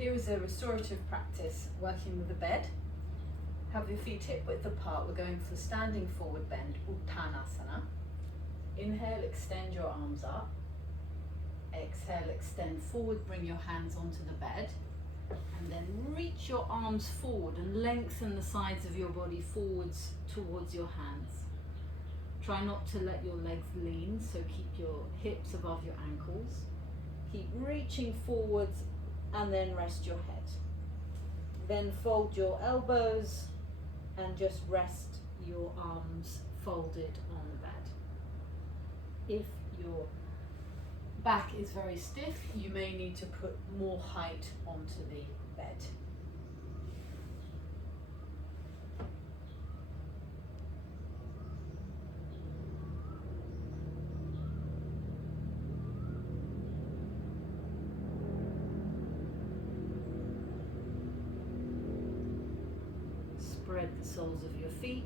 Here is a restorative practice working with the bed. Have your feet hip width apart. We're going for standing forward bend, Uttanasana. Inhale, extend your arms up. Exhale, extend forward, bring your hands onto the bed. And then reach your arms forward and lengthen the sides of your body forwards towards your hands. Try not to let your legs lean, so keep your hips above your ankles. Keep reaching forwards and then rest your head. Then fold your elbows and just rest your arms folded on the bed. If your back is very stiff, you may need to put more height onto the bed. Spread the soles of your feet.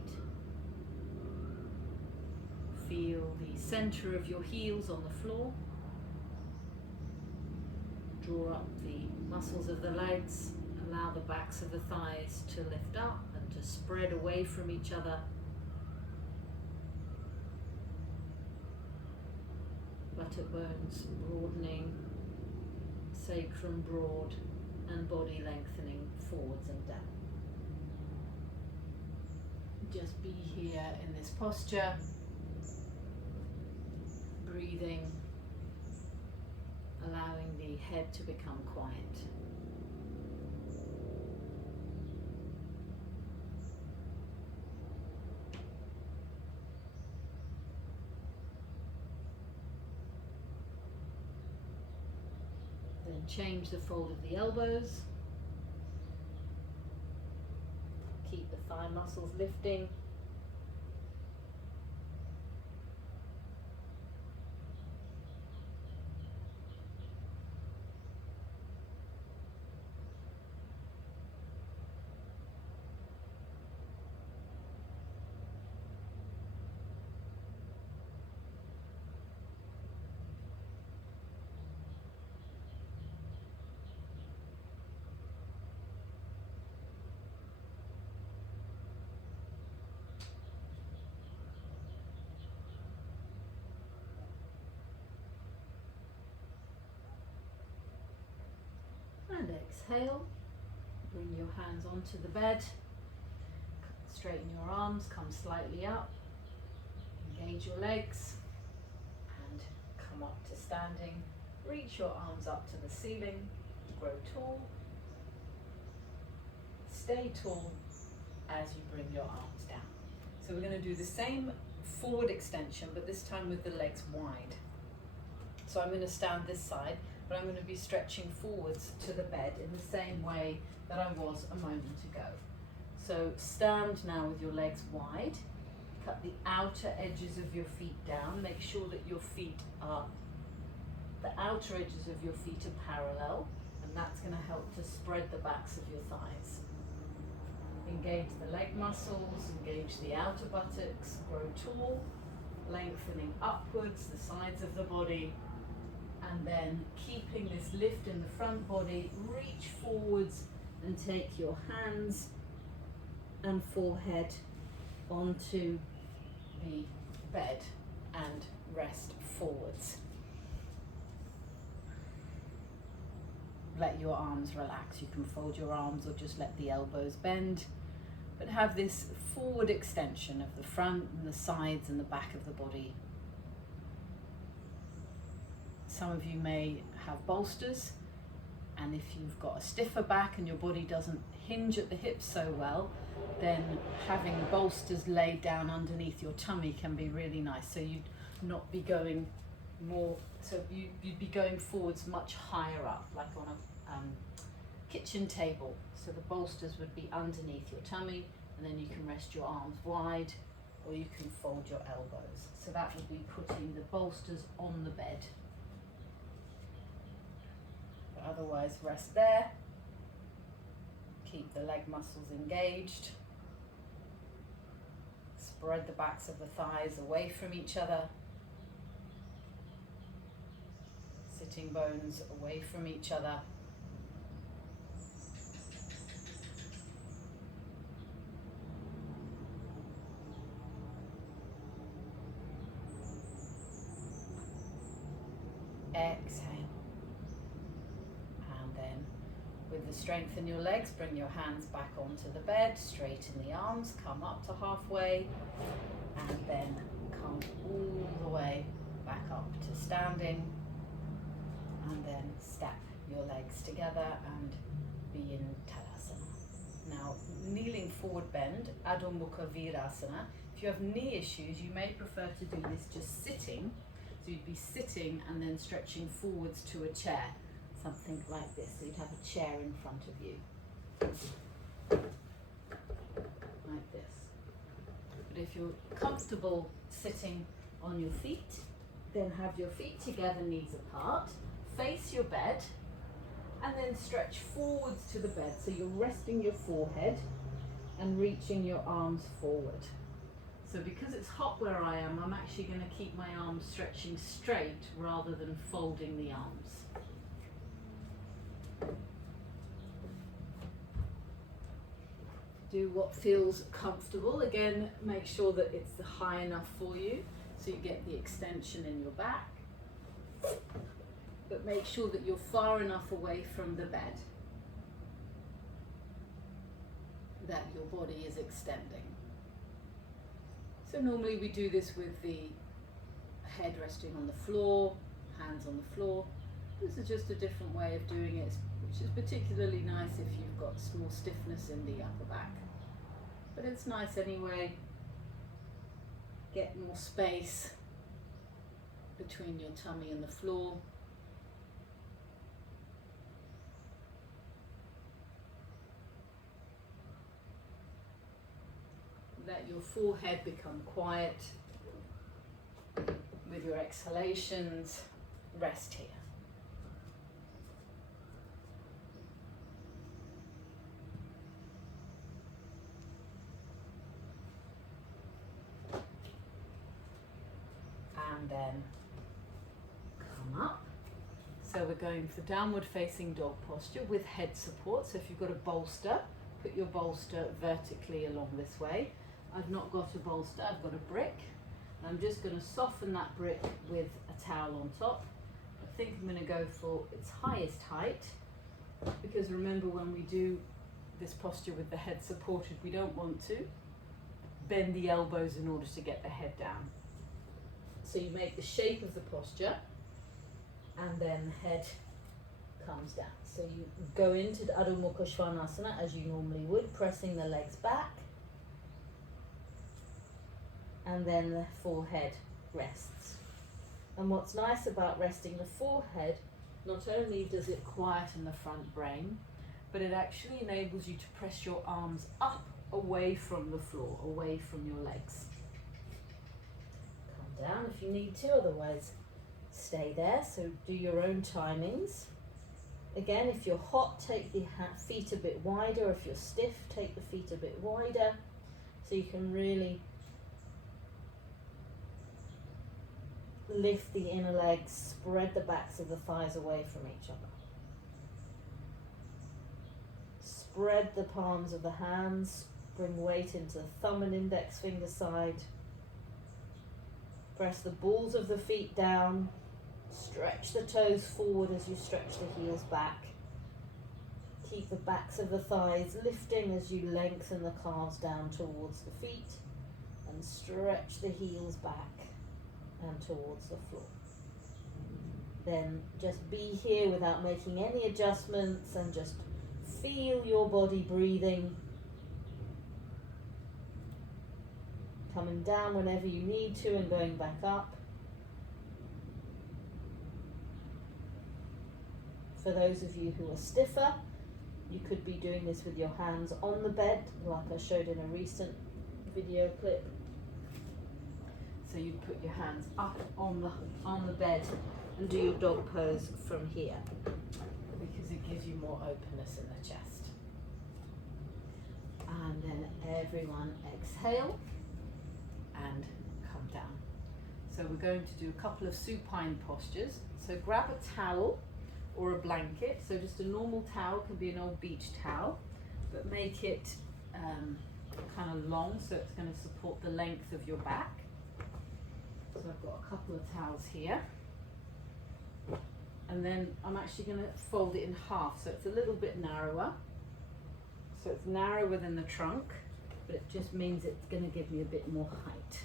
Feel the center of your heels on the floor. Draw up the muscles of the legs. Allow the backs of the thighs to lift up and to spread away from each other. Buttock bones broadening, sacrum broad, and body lengthening forwards and down. Just be here in this posture, breathing, allowing the head to become quiet. Then change the fold of the elbows. Keep the thigh muscles lifting. And exhale, bring your hands onto the bed, straighten your arms, come slightly up, engage your legs and come up to standing. Reach your arms up to the ceiling, grow tall, stay tall as you bring your arms down. So we're going to do the same forward extension, but this time with the legs wide. So I'm going to stand this side, but I'm going to be stretching forwards to the bed in the same way that I was a moment ago. So stand now with your legs wide, cut the outer edges of your feet down, make sure that the outer edges of your feet are parallel, and that's going to help to spread the backs of your thighs. Engage the leg muscles, engage the outer buttocks, grow tall, lengthening upwards, the sides of the body, and then keeping this lift in the front body, reach forwards and take your hands and forehead onto the bed and rest forwards. Let your arms relax. You can fold your arms or just let the elbows bend, but have this forward extension of the front and the sides and the back of the body. Some of you may have bolsters, and if you've got a stiffer back and your body doesn't hinge at the hips so well, then having bolsters laid down underneath your tummy can be really nice. So you'd not be going more, so you'd be going forwards much higher up, like on a kitchen table. So the bolsters would be underneath your tummy, and then you can rest your arms wide, or you can fold your elbows. So that would be putting the bolsters on the bed. Otherwise, rest there. Keep the leg muscles engaged. Spread the backs of the thighs away from each other. Sitting bones away from each other. exhale. And then with the strength in your legs, bring your hands back onto the bed, straighten the arms, come up to halfway, and then come all the way back up to standing, and then step your legs together and be in Tadasana. Now, kneeling forward bend, Adho Mukha Virasana. If you have knee issues, you may prefer to do this just sitting. So you'd be sitting and then stretching forwards to a chair, something like this. So you'd have a chair in front of you, like this. But if you're comfortable sitting on your feet, then have your feet together, knees apart, face your bed, and then stretch forwards to the bed. So you're resting your forehead and reaching your arms forward. So because it's hot where I am, I'm actually going to keep my arms stretching straight rather than folding the arms. Do what feels comfortable. Again, make sure that it's high enough for you so you get the extension in your back. But make sure that you're far enough away from the bed that your body is extending. So normally we do this with the head resting on the floor, hands on the floor. This is just a different way of doing it, which is particularly nice if you've got more stiffness in the upper back. But it's nice anyway. Get more space between your tummy and the floor. Let your forehead become quiet. With your exhalations, rest here. And then come up. So we're going for downward facing dog posture with head support. So if you've got a bolster, put your bolster vertically along this way. I've not got a bolster, I've got a brick. I'm just going to soften that brick with a towel on top. I think I'm going to go for its highest height, because remember, when we do this posture with the head supported, we don't want to bend the elbows in order to get the head down. So you make the shape of the posture and then the head comes down. So you go into Adho Mukha Svanasana as you normally would, pressing the legs back. And then the forehead rests. And what's nice about resting the forehead, not only does it quieten the front brain, but it actually enables you to press your arms up away from the floor, away from your legs. Come down if you need to, otherwise stay there. So do your own timings. Again, if you're hot, take the feet a bit wider. If you're stiff, take the feet a bit wider, so you can really lift the inner legs, spread the backs of the thighs away from each other. Spread the palms of the hands, bring weight into the thumb and index finger side. Press the balls of the feet down, stretch the toes forward as you stretch the heels back. Keep the backs of the thighs lifting as you lengthen the calves down towards the feet, and stretch the heels back and towards the floor. Then just be here without making any adjustments, and just feel your body breathing. Coming down whenever you need to and going back up. For those of you who are stiffer, you could be doing this with your hands on the bed, like I showed in a recent video clip. So you put your hands up on the bed and do your dog pose from here, because it gives you more openness in the chest. And then everyone exhale and come down. So we're going to do a couple of supine postures. So grab a towel or a blanket. So just a normal towel, can be an old beach towel, but make it kind of long so it's going to support the length of your back. So I've got a couple of towels here. And then I'm actually going to fold it in half, so it's a little bit narrower. So it's narrower than the trunk, but it just means it's going to give me a bit more height.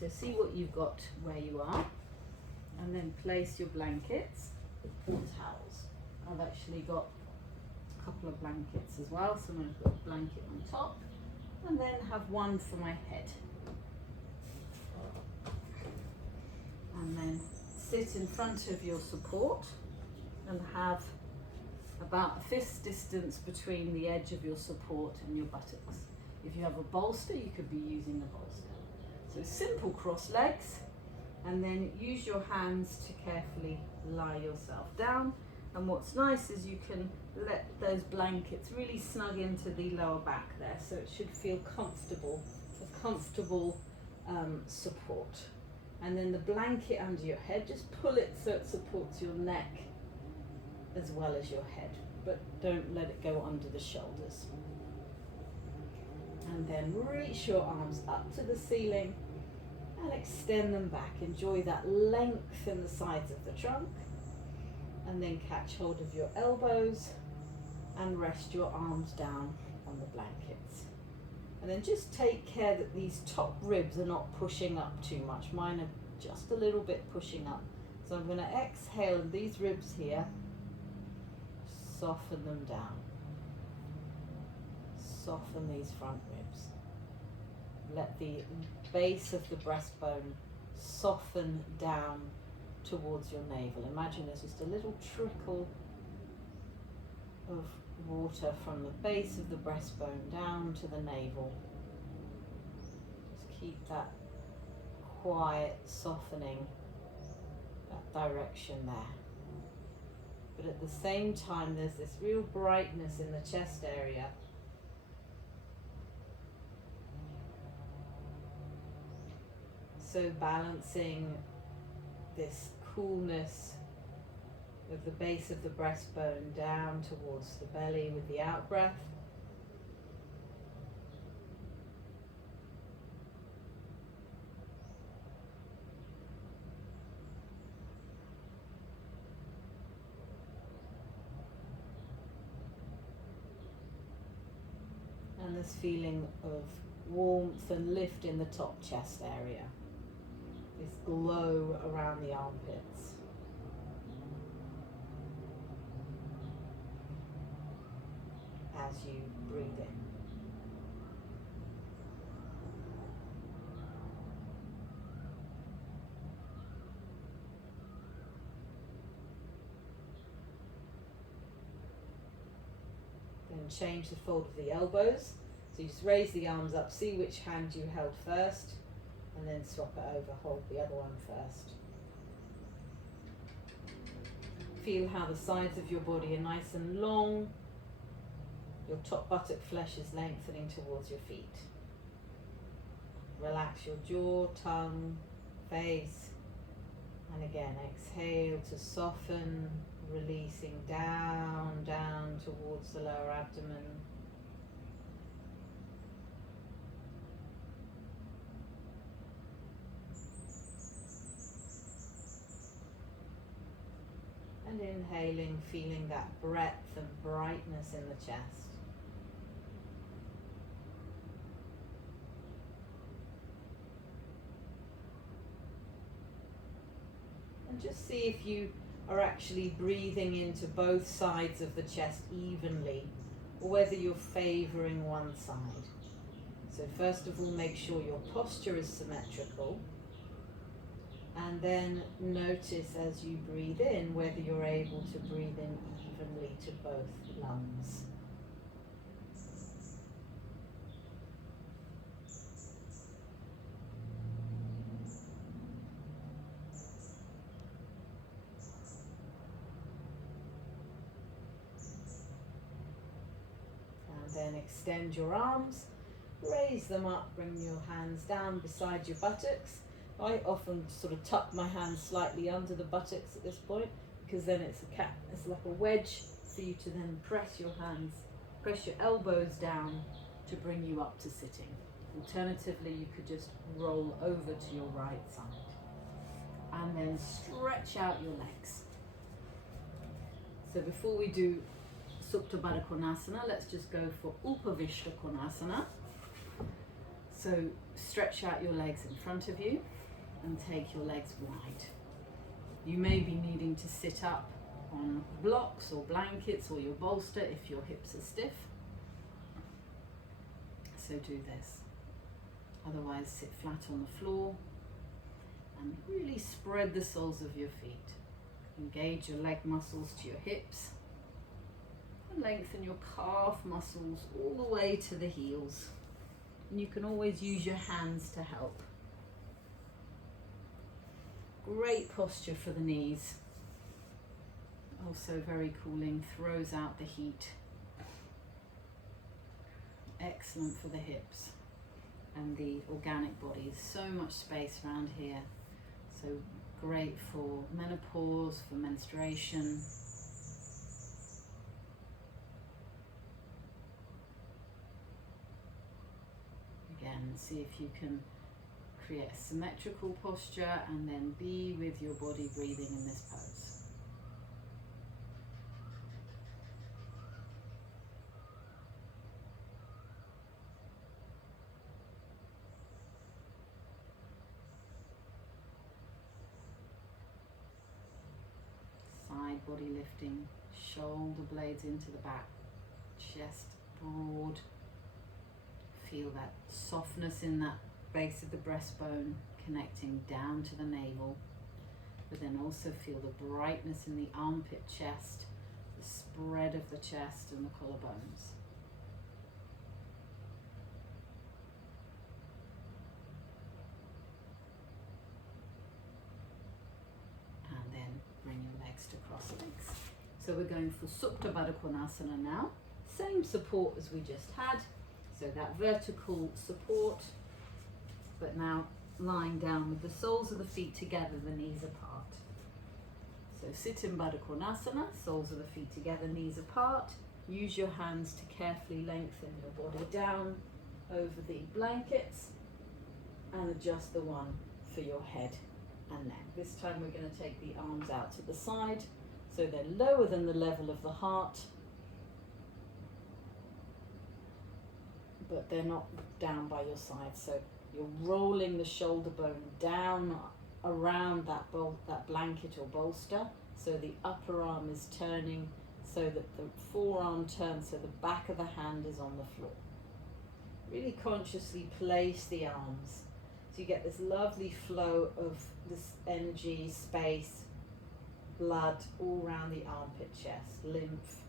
So see what you've got where you are, and then place your blankets or towels. I've actually got a couple of blankets as well, so I'm going to put a blanket on top, and then have one for my head. And then sit in front of your support and have about a fist's distance between the edge of your support and your buttocks. If you have a bolster, you could be using the bolster. So simple cross legs, and then use your hands to carefully lie yourself down. And what's nice is you can let those blankets really snug into the lower back there, so it should feel comfortable, a comfortable support. And then the blanket under your head, just pull it so it supports your neck as well as your head, but don't let it go under the shoulders. And then reach your arms up to the ceiling and extend them back. Enjoy that length in the sides of the trunk, and then catch hold of your elbows and rest your arms down on the blankets. And then just take care that these top ribs are not pushing up too much. Mine are just a little bit pushing up. So I'm going to exhale, and these ribs here, soften them down. Soften these front ribs. Let the base of the breastbone soften down towards your navel. Imagine there's just a little trickle of water from the base of the breastbone down to the navel. Just keep that quiet softening, that direction there. But at the same time, there's this real brightness in the chest area. So balancing this coolness of the base of the breastbone down towards the belly with the out breath. And this feeling of warmth and lift in the top chest area. This glow around the armpits. As you breathe in. Then change the fold of the elbows. So you just raise the arms up, see which hand you held first, and then swap it over, hold the other one first. Feel how the sides of your body are nice and long. Your top buttock flesh is lengthening towards your feet. Relax your jaw, tongue, face. And again, exhale to soften, releasing down, down towards the lower abdomen. And inhaling, feeling that breadth and brightness in the chest. And just see if you are actually breathing into both sides of the chest evenly, or whether you're favoring one side. So first of all, make sure your posture is symmetrical. And then notice as you breathe in whether you're able to breathe in evenly to both lungs. And then extend your arms, raise them up, bring your hands down beside your buttocks. I often sort of tuck my hands slightly under the buttocks at this point, because then it's like a wedge for you to then press your elbows down to bring you up to sitting. Alternatively, you could just roll over to your right side and then stretch out your legs. So before we do Sethubhanda Konasana, let's just go for Upavishta Konasana. So stretch out your legs in front of you and take your legs wide. You may be needing to sit up on blocks or blankets or your bolster if your hips are stiff. So do this. Otherwise, sit flat on the floor and really spread the soles of your feet. Engage your leg muscles to your hips and lengthen your calf muscles all the way to the heels. And you can always use your hands to help. Great posture for the knees. Also very cooling, throws out the heat. Excellent for the hips and the organic bodies. So much space around here. So great for menopause, for menstruation. Again, see if you can create a symmetrical posture and then be with your body breathing in this pose. Side body lifting, shoulder blades into the back, chest broad. Feel that softness in that base of the breastbone connecting down to the navel, but then also feel the brightness in the armpit chest, the spread of the chest and the collarbones. And then bring your legs to cross legs. So we're going for Sethubhanda Konasana now. Same support as we just had. So that vertical support, but now lying down with the soles of the feet together, the knees apart. So Sethubhanda Konasana, soles of the feet together, knees apart. Use your hands to carefully lengthen your body down over the blankets and adjust the one for your head and neck. This time we're going to take the arms out to the side so they're lower than the level of the heart, but they're not down by your side. So you're rolling the shoulder bone down around that blanket or bolster, so the upper arm is turning, so that the forearm turns, so the back of the hand is on the floor. Really consciously place the arms so you get this lovely flow of this energy, space, blood all around the armpit, chest, lymph.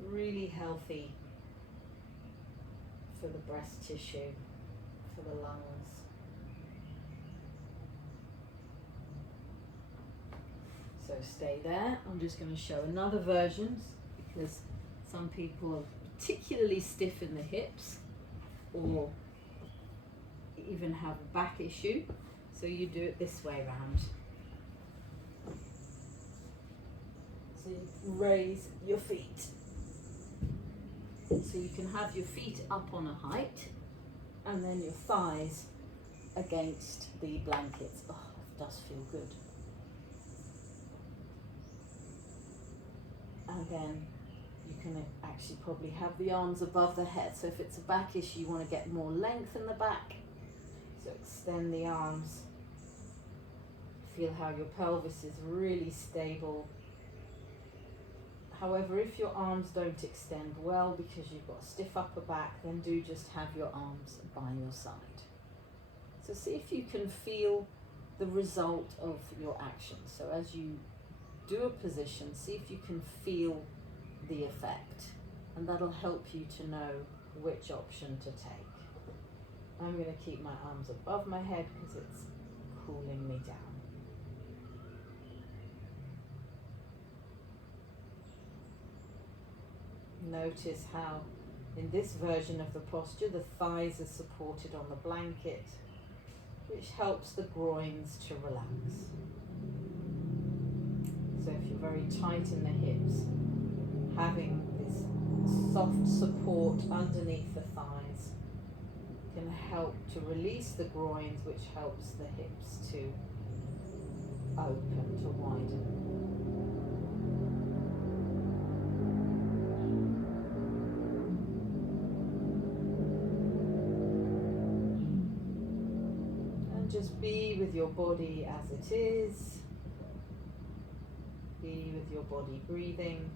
Really healthy for the breast tissue, for the lungs. So stay there. I'm just going to show another version because some people are particularly stiff in the hips or even have a back issue. So you do it this way around. So you raise your feet. So you can have your feet up on a height and then your thighs against the blankets. Oh, it does feel good. And then you can actually probably have the arms above the head. So if it's a back issue, you want to get more length in the back. So extend the arms. Feel how your pelvis is really stable. However, if your arms don't extend well because you've got a stiff upper back, then do just have your arms by your side. So see if you can feel the result of your action. So as you do a position, see if you can feel the effect, and that'll help you to know which option to take. I'm going to keep my arms above my head because it's cooling me down. Notice how in this version of the posture the thighs are supported on the blanket, which helps the groins to relax. So if you're very tight in the hips, having this soft support underneath the thighs can help to release the groins, which helps the hips to open, to widen. with your body as it is. Be with your body breathing.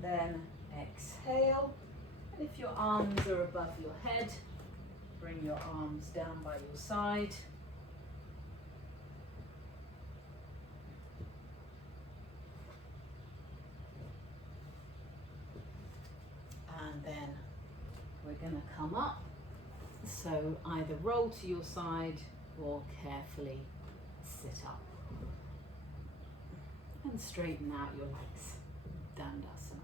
Then exhale, and if your arms are above your head, bring your arms down by your side. And then we're going to come up, so either roll to your side or carefully sit up. And straighten out your legs, Dandasana.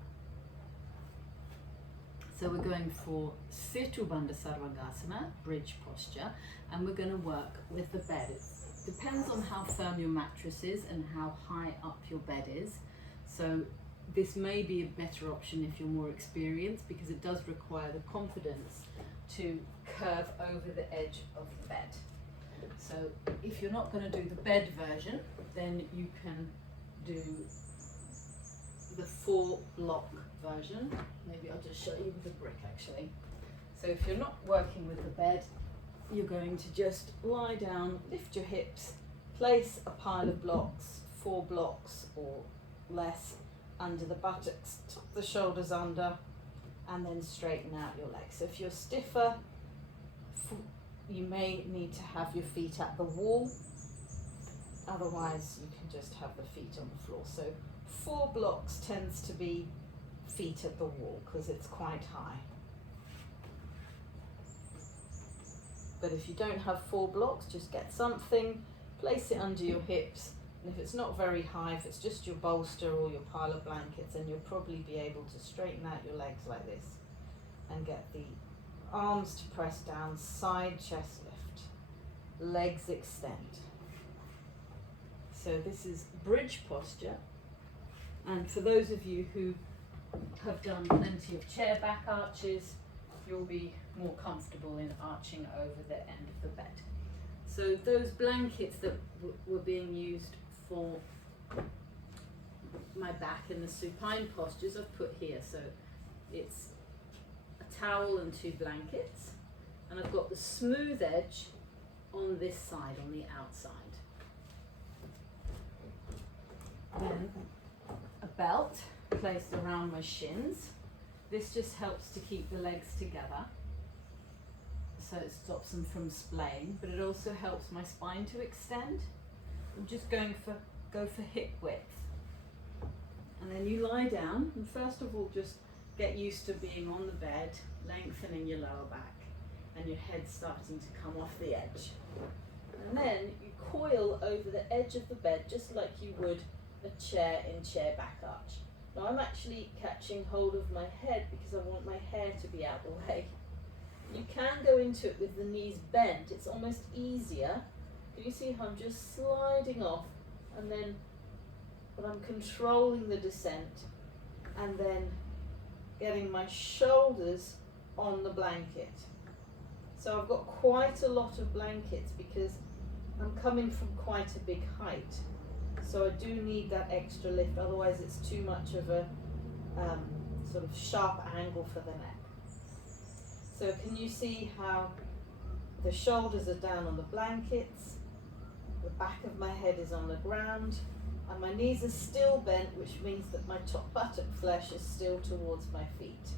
So we're going for Sethubhanda Sarvangasana, bridge posture, and we're going to work with the bed. It depends on how firm your mattress is and how high up your bed is. So this may be a better option if you're more experienced, because it does require the confidence to curve over the edge of the bed. So if you're not going to do the bed version, then you can do the 4-block version. Maybe I'll just show you with a brick actually. So if you're not working with the bed, you're going to just lie down, lift your hips, place a pile of blocks, 4 blocks or less, under the buttocks, tuck the shoulders under, and then straighten out your legs. So if you're stiffer, you may need to have your feet at the wall. Otherwise, you can just have the feet on the floor. So 4 blocks tends to be feet at the wall because it's quite high. But if you don't have 4 blocks, just get something, place it under your hips, and if it's not very high, if it's just your bolster or your pile of blankets, then you'll probably be able to straighten out your legs like this and get the arms to press down, side chest lift, legs extend. So this is bridge posture, and for those of you who have done plenty of chair back arches, you'll be more comfortable in arching over the end of the bed. So those blankets that were being used for my back in the supine postures I've put here. So it's a towel and 2 blankets, and I've got the smooth edge on this side, on the outside. Then a belt placed around my shins. This just helps to keep the legs together, so it stops them from splaying, but it also helps my spine to extend. I'm just go for hip width. And then you lie down, and first of all just get used to being on the bed, lengthening your lower back, and your head starting to come off the edge. And then you coil over the edge of the bed just like you would a chair in chair back arch. Now I'm actually catching hold of my head because I want my hair to be out of the way. You can go into it with the knees bent, it's almost easier. Can you see how I'm just sliding off, and then but I'm controlling the descent, and then getting my shoulders on the blanket. So I've got quite a lot of blankets because I'm coming from quite a big height. So I do need that extra lift, otherwise it's too much of a sort of sharp angle for the neck. So can you see how the shoulders are down on the blankets, the back of my head is on the ground, and my knees are still bent, which means that my top buttock flesh is still towards my feet.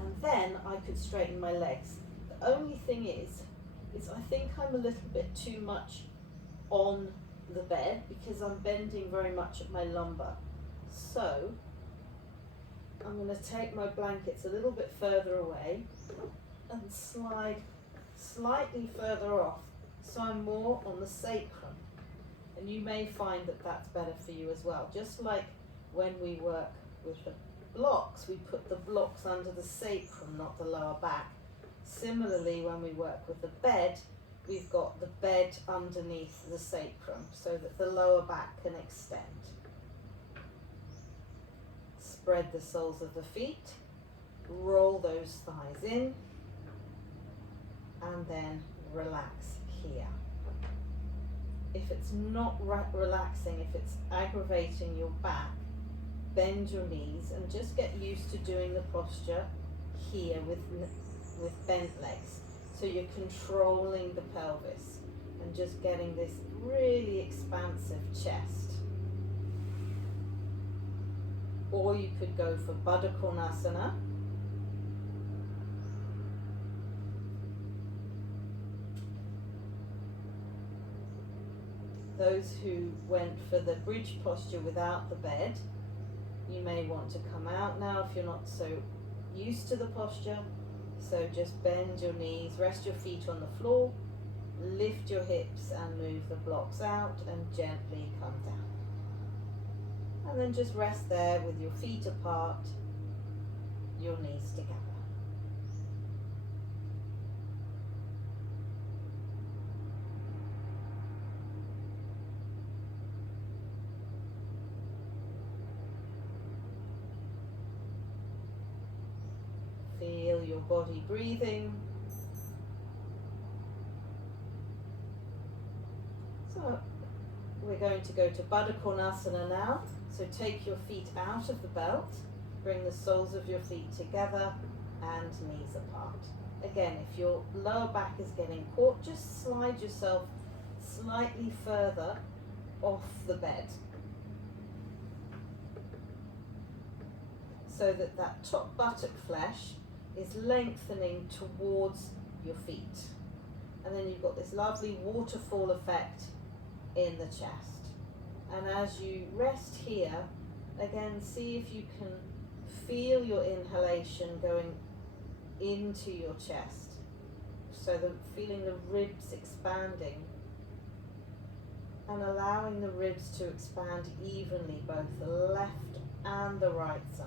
And then I could straighten my legs. The only thing is I think I'm a little bit too much on the bed because I'm bending very much at my lumbar. So I'm going to take my blankets a little bit further away and slide slightly further off, so I'm more on the sacrum. And you may find that that's better for you as well. Just like when we work with the blocks, we put the blocks under the sacrum, not the lower back. Similarly, when we work with the bed, we've got the bed underneath the sacrum so that the lower back can extend. Spread the soles of the feet, roll those thighs in, and then relax here. If it's not relaxing, if it's aggravating your back, bend your knees and just get used to doing the posture here with bent legs. So you're controlling the pelvis and just getting this really expansive chest. Or you could go for Baddha Konasana. Those who went for the bridge posture without the bed, you may want to come out now if you're not so used to the posture. So just bend your knees, rest your feet on the floor, lift your hips and move the blocks out and gently come down. And then just rest there with your feet apart, your knees together. Feel your body breathing. So we're going to go to Baddha Konasana now. So take your feet out of the belt, bring the soles of your feet together and knees apart. Again, if your lower back is getting caught, just slide yourself slightly further off the bed, so that that top buttock flesh is lengthening towards your feet. And then you've got this lovely waterfall effect in the chest. And as you rest here, again, see if you can feel your inhalation going into your chest. So feeling the ribs expanding and allowing the ribs to expand evenly, both the left and the right side.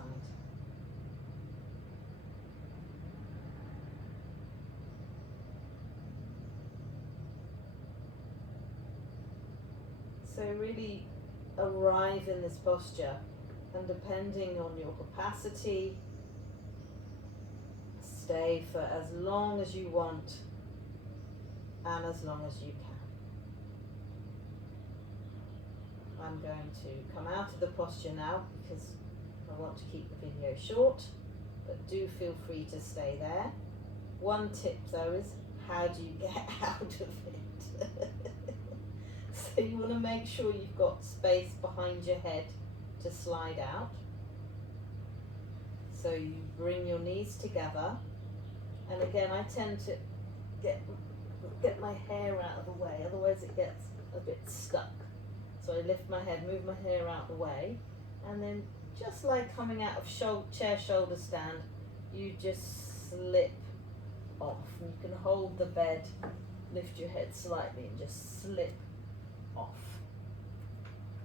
So really arrive in this posture, and depending on your capacity, stay for as long as you want and as long as you can. I'm going to come out of the posture now because I want to keep the video short, but do feel free to stay there. One tip though is, how do you get out of it? So you want to make sure you've got space behind your head to slide out. So you bring your knees together, and again I tend to get my hair out of the way, otherwise it gets a bit stuck. So I lift my head, move my hair out of the way, and then just like coming out of chair shoulder stand, you just slip off. And you can hold the bed, lift your head slightly and just slip off.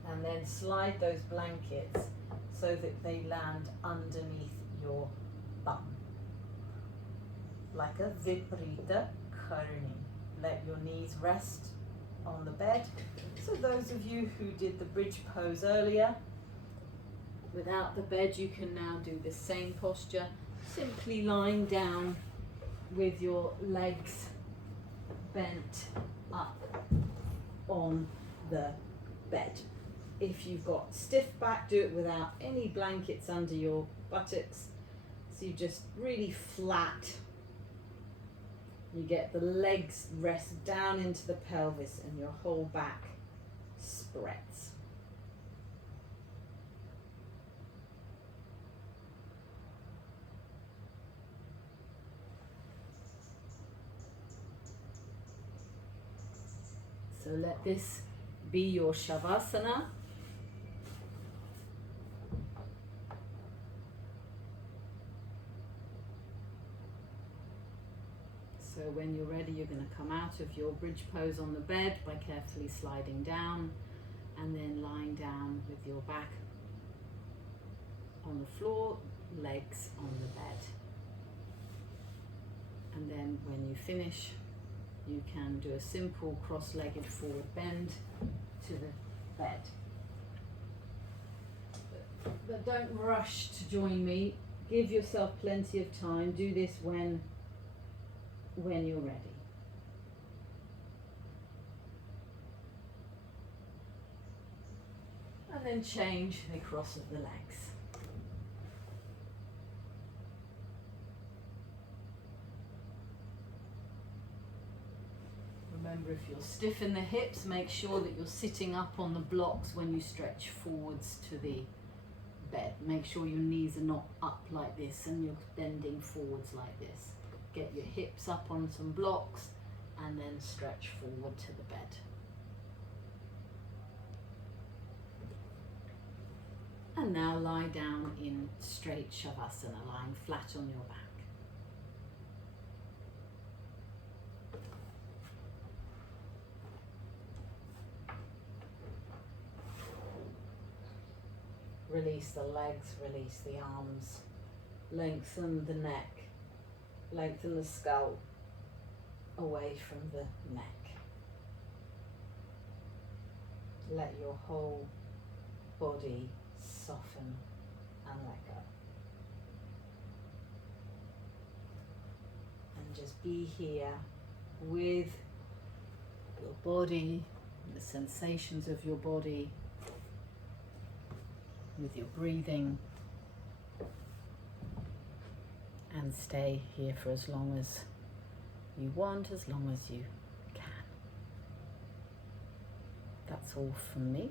And then slide those blankets so that they land underneath your bum. Like a viparita karni. Let your knees rest on the bed. So those of you who did the bridge pose earlier, without the bed, you can now do the same posture, simply lying down with your legs bent up on the bed. If you've got stiff back, do it without any blankets under your buttocks. So you just really flat. You get the legs rest down into the pelvis and your whole back spreads. So let this be your Shavasana. So when you're ready, you're going to come out of your bridge pose on the bed by carefully sliding down and then lying down with your back on the floor, legs on the bed. And then when you finish, you can do a simple cross-legged forward bend to the bed. But don't rush to join me. Give yourself plenty of time. Do this when you're ready. And then change the cross of the legs. Remember, if you're stiff in the hips, make sure that you're sitting up on the blocks when you stretch forwards to the bed. Make sure your knees are not up like this and you're bending forwards like this. Get your hips up on some blocks and then stretch forward to the bed. And now lie down in straight Shavasana, lying flat on your back. Release the legs, release the arms, lengthen the neck, lengthen the skull away from the neck. Let your whole body soften and let go. And just be here with your body, the sensations of your body, with your breathing, and stay here for as long as you want, as long as you can. That's all from me.